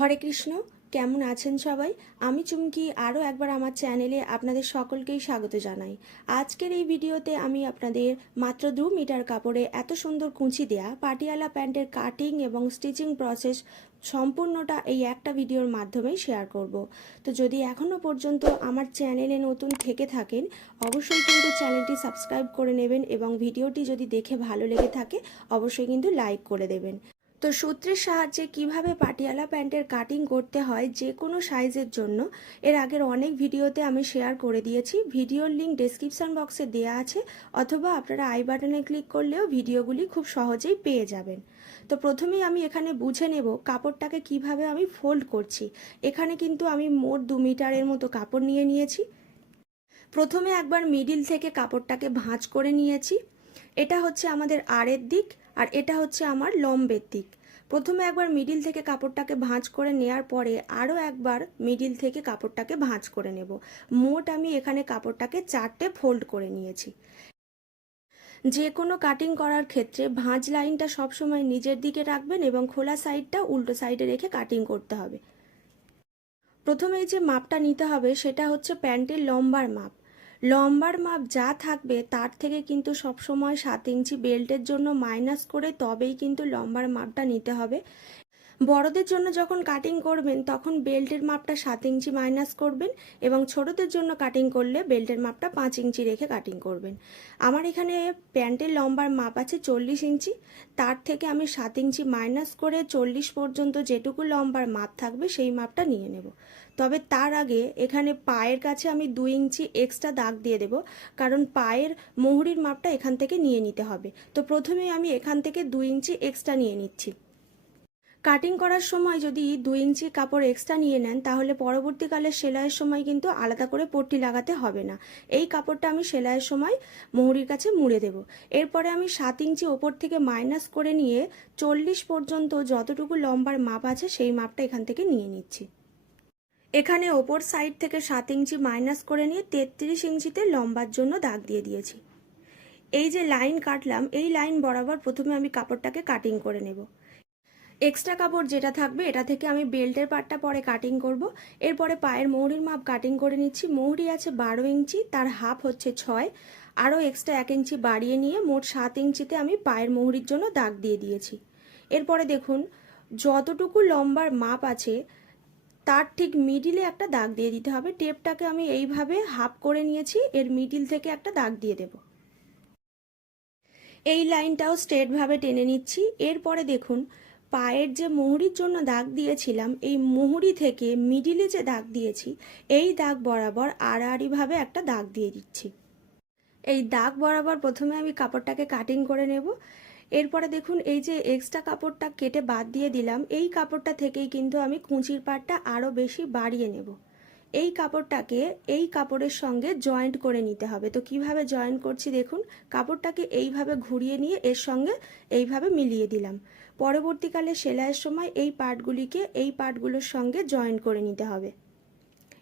হরে কৃষ্ণ, কেমন আছেন সবাই? আমি চুমকি আরও একবার আমার চ্যানেলে আপনাদের সকলকেই স্বাগত জানাই। আজকের এই ভিডিওতে আমি আপনাদের মাত্র দু মিটার কাপড়ে এত সুন্দর কুঁচি দেয়া, পাটিয়ালা প্যান্টের কাটিং এবং স্টিচিং প্রসেস সম্পূর্ণটা এই একটা ভিডিওর মাধ্যমেই শেয়ার করব। তো যদি এখনও পর্যন্ত আমার চ্যানেলে নতুন থেকে থাকেন, অবশ্যই কিন্তু চ্যানেলটি সাবস্ক্রাইব করে নেবেন এবং ভিডিওটি যদি দেখে ভালো লেগে থাকে, অবশ্যই কিন্তু লাইক করে দেবেন। তো সূত্রের সাহায্যে কীভাবে পাটিয়ালা প্যান্টের কাটিং করতে হয় যে কোনো সাইজের জন্য, এর আগের অনেক ভিডিওতে আমি শেয়ার করে দিয়েছি। ভিডিওর লিঙ্ক ডেসক্রিপশন বক্সে দেওয়া আছে, অথবা আপনারা আই বাটনে ক্লিক করলেও ভিডিওগুলি খুব সহজেই পেয়ে যাবেন। তো প্রথমেই আমি এখানে বুঝে নেব কাপড়টাকে কীভাবে আমি ফোল্ড করছি। এখানে কিন্তু আমি মোট দু মিটারের মতো কাপড় নিয়ে নিয়েছি। প্রথমে একবার মিডিল থেকে কাপড়টাকে ভাঁজ করে নিয়েছি। এটা হচ্ছে আমাদের আড়ের দিক। আর এটা হচ্ছে আমার লম্বের দিক। প্রথমে একবার মিডিল থেকে কাপড়টাকে ভাঁজ করে নেয়ার পরে আরও একবার মিডিল থেকে কাপড়টাকে ভাঁজ করে নেব। মোট আমি এখানে কাপড়টাকে চারটে ফোল্ড করে নিয়েছি। যে কোনো কাটিং করার ক্ষেত্রে ভাঁজ লাইনটা সবসময় নিজের দিকে রাখবেন এবং খোলা সাইডটা উল্টো সাইডে রেখে কাটিং করতে হবে। প্রথমে যে মাপটা নিতে হবে সেটা হচ্ছে প্যান্টের লম্বার মাপ। লম্বার মাপ যা থাকবে তার থেকে কিন্তু সবসময় সাত ইঞ্চি বেল্টের জন্য মাইনাস করে তবেই কিন্তু লম্বার মাপটা নিতে হবে। বড়দের জন্য যখন কাটিং করবেন, তখন বেল্টের মাপটা সাত ইঞ্চি মাইনাস করবেন এবং ছোটদের জন্য কাটিং করলে বেল্টের মাপটা পাঁচ ইঞ্চি রেখে কাটিং করবেন। আমার এখানে প্যান্টের লম্বার মাপ আছে চল্লিশ ইঞ্চি। তার থেকে আমি সাত ইঞ্চি মাইনাস করে চল্লিশ পর্যন্ত যেটুকু লম্বার মাপ থাকবে সেই মাপটা নিয়ে নেব। তবে তার আগে এখানে পায়ের কাছে আমি দুই ইঞ্চি এক্সট্রা দাগ দিয়ে দেব, কারণ পায়ের মোহরির মাপটা এখান থেকে নিয়ে নিতে হবে। তো প্রথমে আমি এখান থেকে দু ইঞ্চি এক্সট্রা নিয়ে নিচ্ছি। কাটিং করার সময় যদি দু ইঞ্চি কাপড় এক্সট্রা নিয়ে নেন, তাহলে পরবর্তীকালে সেলাইয়ের সময় কিন্তু আলাদা করে পট্টি লাগাতে হবে না। এই কাপড়টা আমি সেলাইয়ের সময় মোহরির কাছে মুড়ে দেব। এরপরে আমি সাত ইঞ্চি ওপর থেকে মাইনাস করে নিয়ে চল্লিশ পর্যন্ত যতটুকু লম্বার মাপ আছে, সেই মাপটা এখান থেকে নিয়ে নিচ্ছি। এখানে ওপর সাইড থেকে সাত ইঞ্চি মাইনাস করে নিয়ে তেত্রিশ ইঞ্চিতে লম্বার জন্য দাগ দিয়ে দিয়েছি। এই যে লাইন কাটলাম, এই লাইন বরাবর প্রথমে আমি কাপড়টাকে কাটিং করে নেব। এক্সট্রা কাপড় যেটা থাকবে, এটা থেকে আমি বেল্টের পাটটা পরে কাটিং করব। এরপরে পায়ের মৌরির মাপ কাটিং করে নিচ্ছি। মৌরি আছে বারো ইঞ্চি, তার হাফ হচ্ছে ছয়। আরও এক্সট্রা এক ইঞ্চি বাড়িয়ে নিয়ে মোট সাত ইঞ্চিতে আমি পায়ের মৌরির জন্য দাগ দিয়ে দিয়েছি। এরপরে দেখুন, যতটুকু লম্বার মাপ আছে, তার ঠিক মিডিলে একটা দাগ দিয়ে দিতে হবে। টেপটাকে আমি এইভাবে হাফ করে নিয়েছি, এর মিডিল থেকে একটা দাগ দিয়ে দেব। এই লাইনটাও স্ট্রেটভাবে টেনে নিচ্ছি। এরপরে দেখুন পায়ের যে মুহুরির জন্য দাগ দিয়েছিলাম, এই মুহুরি থেকে মিডিলে যে দাগ দিয়েছি, এই দাগ বরাবর আড়াআড়িভাবে একটা দাগ দিয়ে দিচ্ছি। এই দাগ বরাবর প্রথমে আমি কাপড়টাকে কাটিং করে নেব। এরপরে দেখুন, এই যে এক্সট্রা কাপড়টা কেটে বাদ দিয়ে দিলাম, এই কাপড়টা থেকেই কিন্তু আমি কুঁচির পাটটা আরও বেশি বাড়িয়ে নেব। এই কাপড়টাকে এই কাপড়ের সঙ্গে জয়েন্ট করে নিতে হবে। তো কীভাবে জয়েন্ট করছি দেখুন, কাপড়টাকে এইভাবে ঘুরিয়ে নিয়ে এর সঙ্গে এইভাবে মিলিয়ে দিলাম। পরবর্তীকালে সেলাইয়ের সময় এই পার্টগুলিকে এই পার্টগুলোর সঙ্গে জয়েন্ট করে নিতে হবে।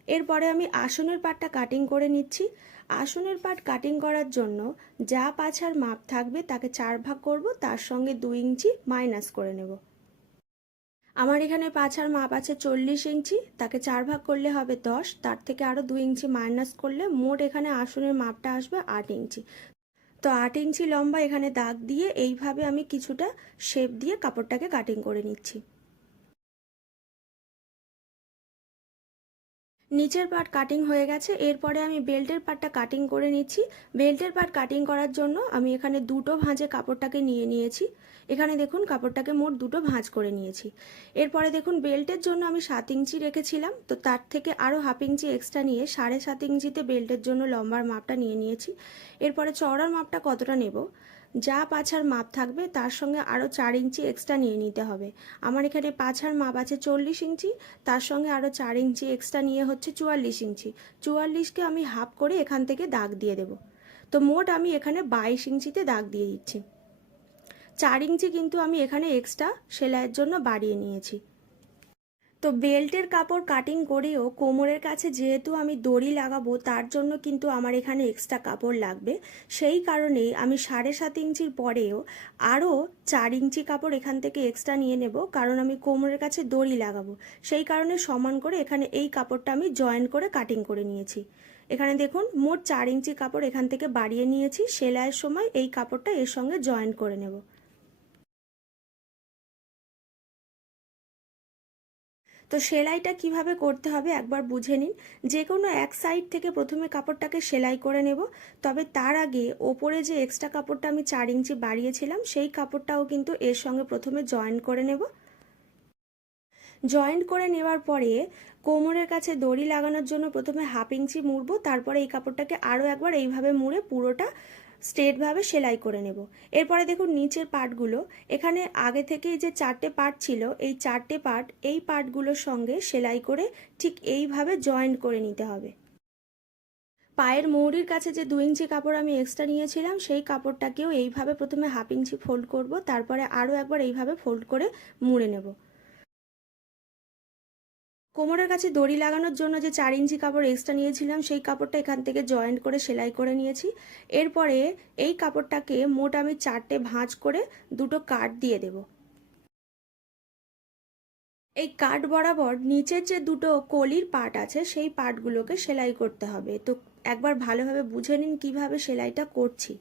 এরপরে আমি আসনের পাটটা কাটিং করে নিচ্ছি। আসনের পাট কাটিং করার জন্য যা পাছার মাপ থাকবে তাকে চার ভাগ করব, তার সঙ্গে দুই ইঞ্চি মাইনাস করে নেব। আমার এখানে পাছার মাপ আছে চল্লিশ ইঞ্চি, তাকে চার ভাগ করলে হবে দশ, তার থেকে আরও দুই ইঞ্চি মাইনাস করলে মোট এখানে আসনের মাপটা আসবে আট ইঞ্চি। তো আট ইঞ্চি লম্বা এখানে দাগ দিয়ে এইভাবে আমি কিছুটা শেপ দিয়ে কাপড়টাকে কাটিং করে নিচ্ছি। নিচের পার্ট কাটিং হয়ে গেছে, এরপরে আমি বেল্টের পার্টটা কাটিং করে নিচ্ছি। বেল্টের পার্ট কাটিং করার জন্য আমি এখানে দুটো ভাঁজে কাপড়টাকে নিয়ে নিয়েছি। এখানে দেখুন কাপড়টাকে মোট দুটো ভাঁজ করে নিয়েছি। এরপরে দেখুন বেল্টের জন্য আমি সাত ইঞ্চি রেখেছিলাম, তো তার থেকে আরও হাফ ইঞ্চি এক্সট্রা নিয়ে সাড়ে সাত ইঞ্চিতে বেল্টের জন্য লম্বার মাপটা নিয়ে নিয়েছি। এরপরে চওড়ার মাপটা কতটা নেব? যা পাছার মাপ থাকবে, তার সঙ্গে আরও চার ইঞ্চি এক্সট্রা নিয়ে নিতে হবে। আমার এখানে পাছার মাপ আছে চল্লিশ ইঞ্চি, তার সঙ্গে আরও চার ইঞ্চি এক্সট্রা নিয়ে হচ্ছে চুয়াল্লিশ ইঞ্চি। চুয়াল্লিশকে আমি হাফ করে এখান থেকে দাগ দিয়ে দেব। তো মোট আমি এখানে বাইশ ইঞ্চিতে দাগ দিয়ে দিচ্ছি। চার ইঞ্চি কিন্তু আমি এখানে এক্সট্রা সেলাইয়ের জন্য বাড়িয়ে নিয়েছি। তো বেল্টের কাপড় কাটিং করেও কোমরের কাছে যেহেতু আমি দড়ি লাগাবো, তার জন্য কিন্তু আমার এখানে এক্সট্রা কাপড় লাগবে। সেই কারণেই আমি সাড়ে সাত ইঞ্চির পরেও আরও চার ইঞ্চি কাপড় এখান থেকে এক্সট্রা নিয়ে নেব, কারণ আমি কোমরের কাছে দড়ি লাগাবো। সেই কারণে সমান করে এখানে এই কাপড়টা আমি জয়েন করে কাটিং করে নিয়েছি। এখানে দেখুন, মোট চার ইঞ্চি কাপড় এখান থেকে বাড়িয়ে নিয়েছি, সেলাইয়ের সময় এই কাপড়টা এর সঙ্গে জয়েন করে নেব। তো সেলাইটা কীভাবে করতে হবে একবার বুঝে নিন। যে কোনো এক সাইড থেকে প্রথমে কাপড়টাকে সেলাই করে নেব। তবে তার আগে ওপরে যে এক্সট্রা কাপড়টা আমি চার ইঞ্চি বাড়িয়েছিলাম, সেই কাপড়টাও কিন্তু এর সঙ্গে প্রথমে জয়েন করে নেব। জয়েন্ট করে নেওয়ার পরে কোমরের কাছে দড়ি লাগানোর জন্য প্রথমে হাফ ইঞ্চি মুড়বো, তারপরে এই কাপড়টাকে আরও একবার এইভাবে মুড়ে পুরোটা স্ট্রেটভাবে সেলাই করে নেব। এরপরে দেখুন নিচের পার্টগুলো এখানে আগে থেকেই যে চারটে পার্ট ছিল, এই চারটে পার্ট এই পার্টগুলোর সঙ্গে সেলাই করে ঠিক এইভাবে জয়েন্ট করে নিতে হবে। পায়ের মৌরির কাছে যে দু ইঞ্চি কাপড় আমি এক্সট্রা নিয়েছিলাম, সেই কাপড়টাকেও এইভাবে প্রথমে হাফ ইঞ্চি ফোল্ড করব, তারপরে আরও একবার এইভাবে ফোল্ড করে মুড়ে নেব। কোমরের কাছে দড়ি লাগানোর জন্য যে চার ইঞ্চি কাপড় এক্সট্রা নিয়েছিলাম, সেই কাপড়টা এখান থেকে জয়েন্ট করে সেলাই করে নিয়েছি। এরপরে এই কাপড়টাকে মোট আমি চারটে ভাঁজ করে দুটো কাট দিয়ে দেব। এই কাট বরাবর নিচের যে দুটো কলির পাট আছে, সেই পাটগুলোকে সেলাই করতে হবে। তো একবার ভালোভাবে বুঝে নিন কীভাবে সেলাইটা করছি।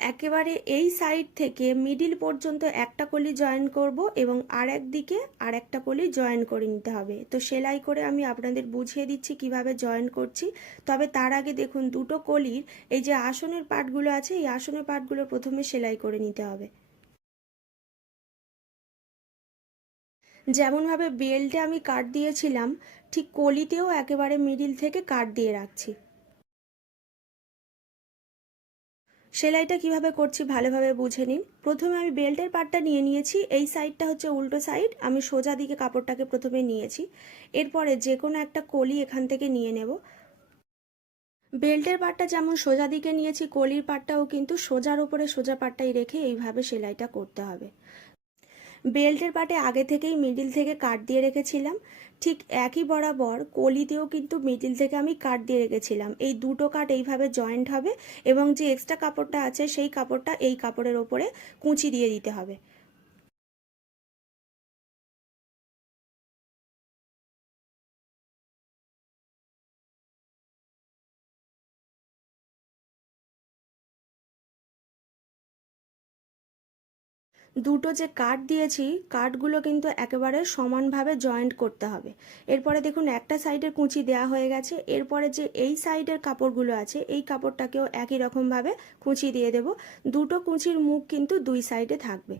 একেবারে এই সাইড থেকে মিডিল পর্যন্ত একটা কলি জয়েন করব এবং আর একদিকে আর একটা কলি জয়েন করে নিতে হবে। তো সেলাই করে আমি আপনাদের বুঝিয়ে দিচ্ছি কীভাবে জয়েন করছি। তবে তার আগে দেখুন, দুটো কলির এই যে আসনের পার্টগুলো আছে, এই আসনের পার্টগুলো প্রথমে সেলাই করে নিতে হবে। যেমনভাবে বেল্টে আমি কাট দিয়েছিলাম, ঠিক কলিতেও একেবারে মিডিল থেকে কাট দিয়ে রাখছি। সেলাইটা কীভাবে করছি ভালোভাবে বুঝে নিন। প্রথমে আমি বেল্টের পার্টটা নিয়ে নিয়েছি। এই সাইডটা হচ্ছে উল্টো সাইড। আমি সোজা দিকে কাপড়টাকে প্রথমে নিয়েছি। এরপরে যে কোনো একটা কলি এখান থেকে নিয়ে নেব। বেল্টের পাটটা যেমন সোজা দিকে নিয়েছি, কলির পাটটাও কিন্তু সোজার ওপরে সোজা পাটটাই রেখে এইভাবে সেলাইটা করতে হবে। বেল্টের পাটে আগে থেকেই মিডিল থেকে কাট দিয়ে রেখেছিলাম। ঠিক একই বরাবর কলিতেও কিন্তু মিডিল থেকে আমি কাট দিয়ে রেখেছিলাম। এই দুটো কাট এইভাবে জয়েন্ট হবে এবং যে এক্সট্রা কাপড়টা আছে সেই কাপড়টা এই কাপড়ের ওপরে কুঁচি দিয়ে দিতে হবে। দুটো যে কাট দিয়েছি কাটগুলো কিন্তু একেবারে সমানভাবে জয়েন্ট করতে হবে। এরপরে দেখুন, একটা সাইডের কুঁচি দেয়া হয়ে গেছে। এরপরে যে এই সাইডের কাপড়গুলো আছে, এই কাপড়টাকেও একই রকমভাবে কুঁচি দিয়ে দেব। দুটো কুঁচির মুখ কিন্তু দুই সাইডে থাকবে।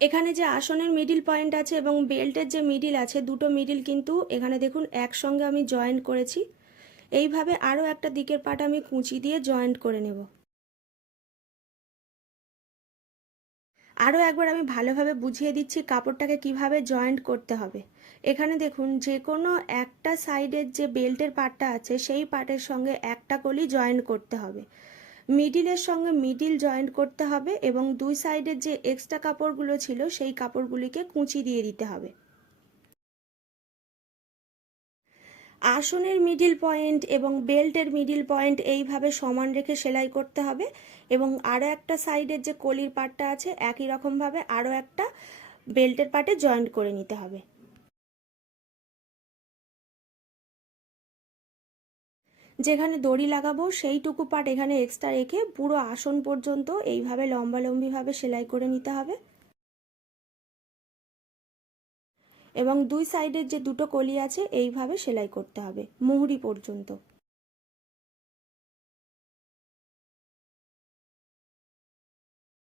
এখানে যে আসনের মিডিল পয়েন্ট আছে এবং বেল্টের যে মিডিল আছে, দুটো মিডিল কিন্তু এখানে দেখুন একসঙ্গে আমি জয়েন্ট করেছি। এইভাবে আরও একটা দিকের পাট আমি কুঁচি দিয়ে জয়েন্ট করে নেব। আরও একবার আমি ভালোভাবে বুঝিয়ে দিচ্ছি কাপড়টাকে কীভাবে জয়েন্ট করতে হবে। এখানে দেখুন যে কোনো একটা সাইডের যে বেল্টের পার্টটা আছে, সেই পার্টের সঙ্গে একটা কলি জয়েন্ট করতে হবে। মিডিলের সঙ্গে মিডিল জয়েন্ট করতে হবে এবং দুই সাইডের যে এক্সট্রা কাপড়গুলো ছিল, সেই কাপড়গুলিকে কুঁচি দিয়ে দিতে হবে। আসনের মিডিল পয়েন্ট এবং বেল্টের মিডিল পয়েন্ট এইভাবে সমান রেখে সেলাই করতে হবে এবং আরও একটা সাইডের যে কলির পাটটা আছে, একই রকমভাবে আরও একটা বেল্টের পাটে জয়েন্ট করে নিতে হবে। যেখানে দড়ি লাগাবো, সেইটুকু পাট এখানে এক্সট্রা রেখে পুরো আসন পর্যন্ত এইভাবে লম্বালম্বিভাবে সেলাই করে নিতে হবে। এবং দুই সাইডের যে দুটো কলি আছে, এইভাবে সেলাই করতে হবে, মুহুরি পর্যন্ত।